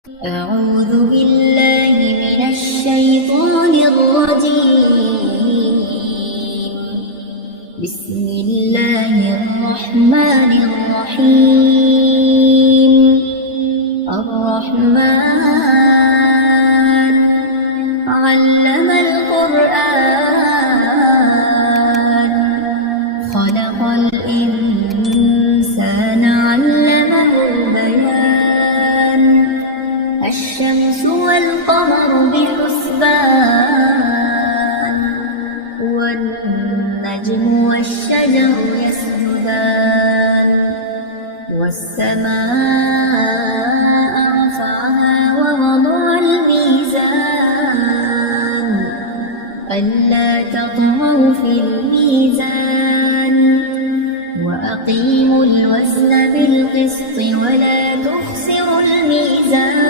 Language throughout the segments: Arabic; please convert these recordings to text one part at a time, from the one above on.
أعوذ بالله من الشيطان الرجيم. بسم الله الرحمن الرحيم. الرحمن علم القرآن خلق الإنسان علمه البيان. الشمس والقمر بحسبان والنجم والشجر يسجدان. والسماء رفعها ووضع الميزان ألا تطغوا في الميزان وأقيموا الوزن بالقسط ولا تخسروا الميزان.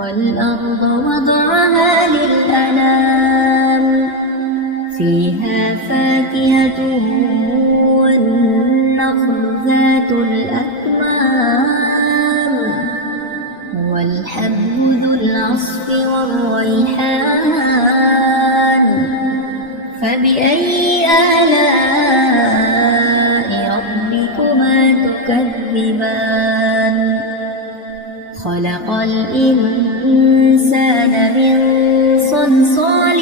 والأرض وضعها للأنام فيها فاكهة والنخل ذات الأكمام والحب ذو العصف والريحان. فبأي آلاء ربكما تكذبان؟ خلق الإنسان من صلصال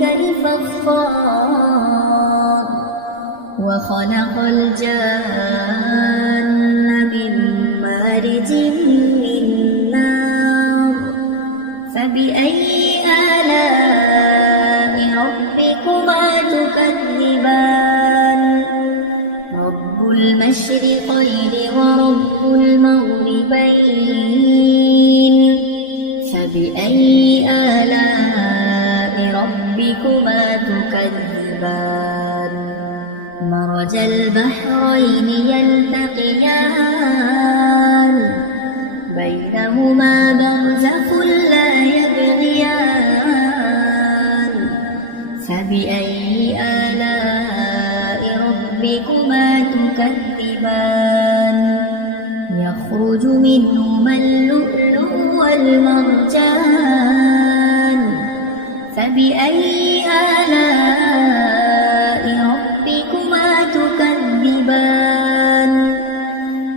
كالفخار وخلق الجان من مارج من نار. فبأي آلاء ربكما تكذبان؟ رب المشرقين ورب المغربين. فبأي آلاء ربكما تكذبان؟ مرج البحرين يلتقيان بينهما برزخ لا يبغيان. فبأي آلاء ربكما تكذبان؟ يخرج منهما اللؤلؤ والمرجان. فبأي آلاء ربكما تكذبان؟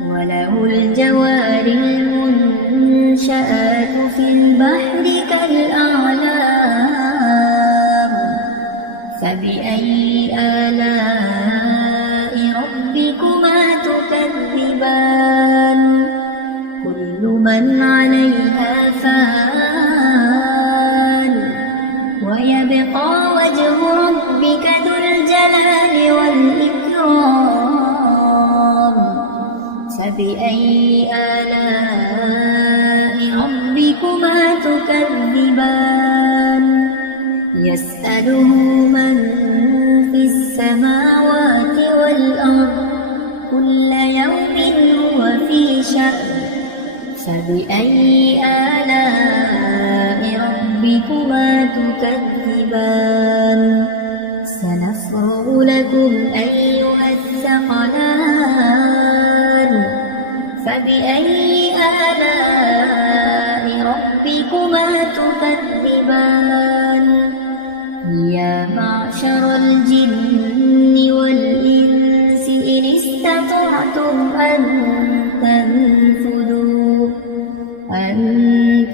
وله الجوار المنشآت في البحر كالأعلام. فبأي آلاء ربكما تكذبان؟ كل من عليها فان ويبقى وجه ربك ذو الجلال والإكرام. فبأي آلاء ربكما تكذبان؟ يسأله من في السماوات والأرض كل يوم هو في شأن. فبأي آلاء ربكما تكذبان؟ سنفرغ لكم أيها الثقلان. فبأي آلاء ربكما تكذبان؟ يا معشر الجن والإنس إن استطعتم أن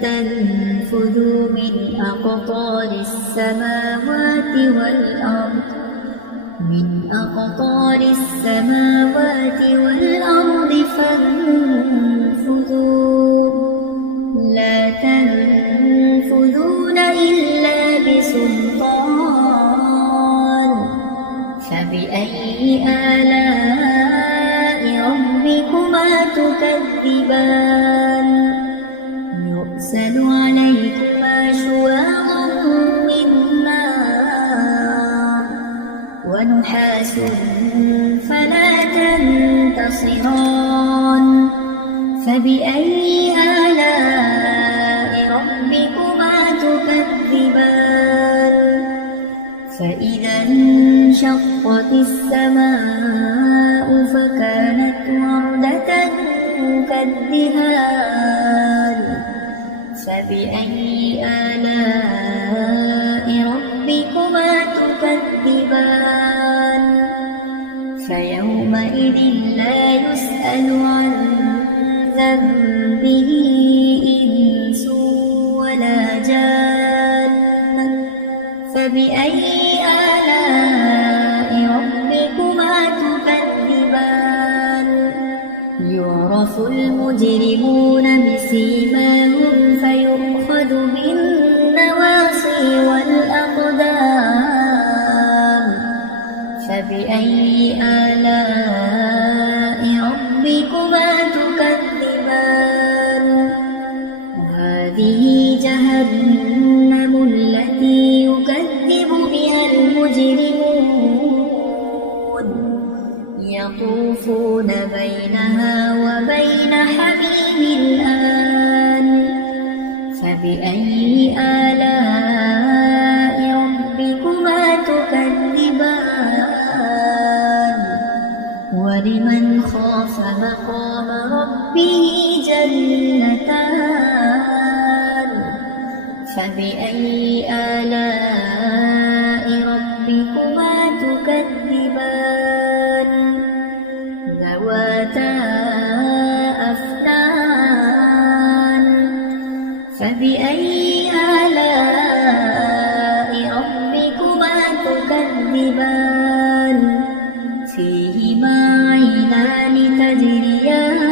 تنفذوا من أقطار السماوات والأرض فانفذوا لا تنفذون إلا بسلطان. فبأي آلاء ربكما تكذبان؟ يرسل عليكما شواظ من نار ونحاس فلا تنتصران. فبأي آلاء ربكما تكذبان؟ فإذا انشقت السماء فكانت وردة الدهان فبأي آلاء ربكما تكذبان فيومئذ لا يسأل عن ذنبه إنس ولا جان فبأي آلاء ربكما تكذبان يعرف المجرمون بسيماهم فيؤخذ بالنواصي والأقدام فبأي آلاء ربكما تكذبان وهذه جهنم التي يكذب بها المجرمون يطوفون بينها وبين حميم الآن فبأي آلاء ربكما تكذبان ولمن خاف مقام ربه جنتان فبأي آلاء ربكما تكذبان ذواتا أفنان فبأي آلاء ربكما تكذبان فيهما عينان تجريان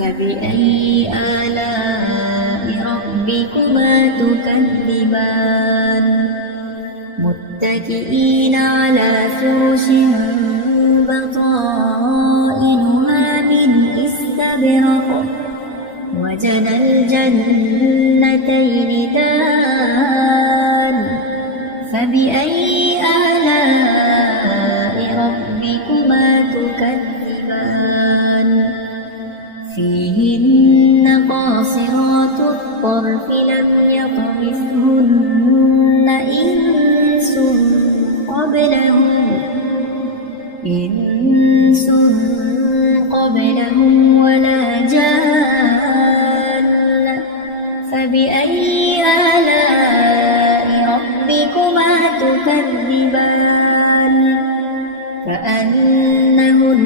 فبأي آلاء ربكما تكذبان متكئين على فرش بطائنها من استبرق وجنى الجنتين دان فبأي آلاء ربكما تكذبان فيهن قاصرات الطرف لم يطمثهن إنس قبلهم ولا جان فبأي آلاء ربكما تكذبان كأنهن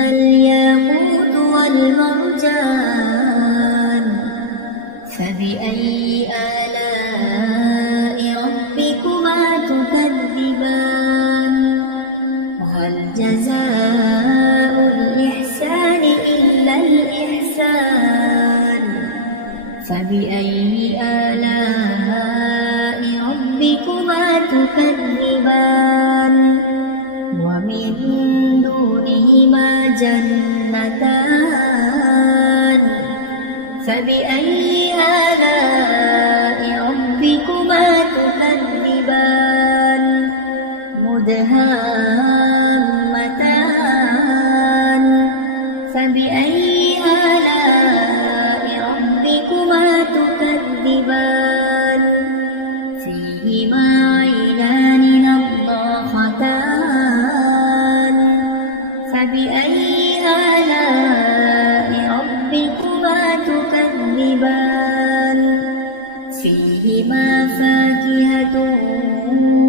الياقوت والمرجان فبأي آلاء ربكما تكذبان هل جزاء الإحسان إلا الإحسان فبأي آلاء ربكما تكذبان ومن دونهما جنتان فبأي آلاء ربكما تكذبان مدهامتان فبأي آلاء ربكما تكذبان فيهما عينان نضاختان فبأي آلاء ربكما تكذبان فيهما فاكهة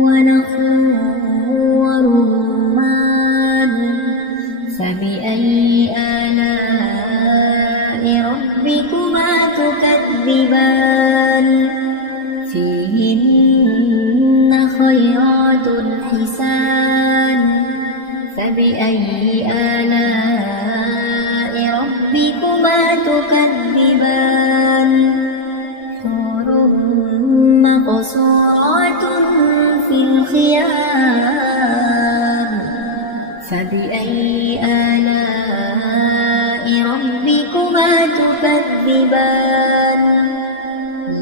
ونخل ورمان فبأي آلاء ربكما تكذبان فيهن خيرات حسان فبأي آلاء ربكما تكذبان حور مقصورات في الخيام فبأي آلاء ربكما تكذبان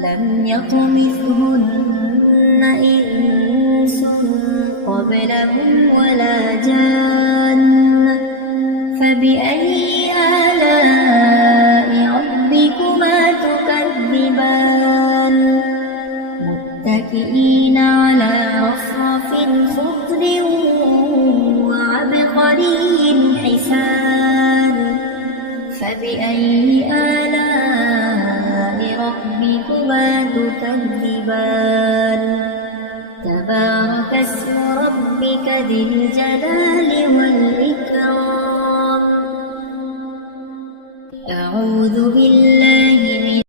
لم يطمثهن إنس قبلهم ولا جان فبأي آلاء ربكما تكذبان متكئين على رفرف خضر وعبقري حسان فبأي آلاء ربكما تكذبان تبارك اسم ربك ذي الجلال والإكرام أعوذ بالله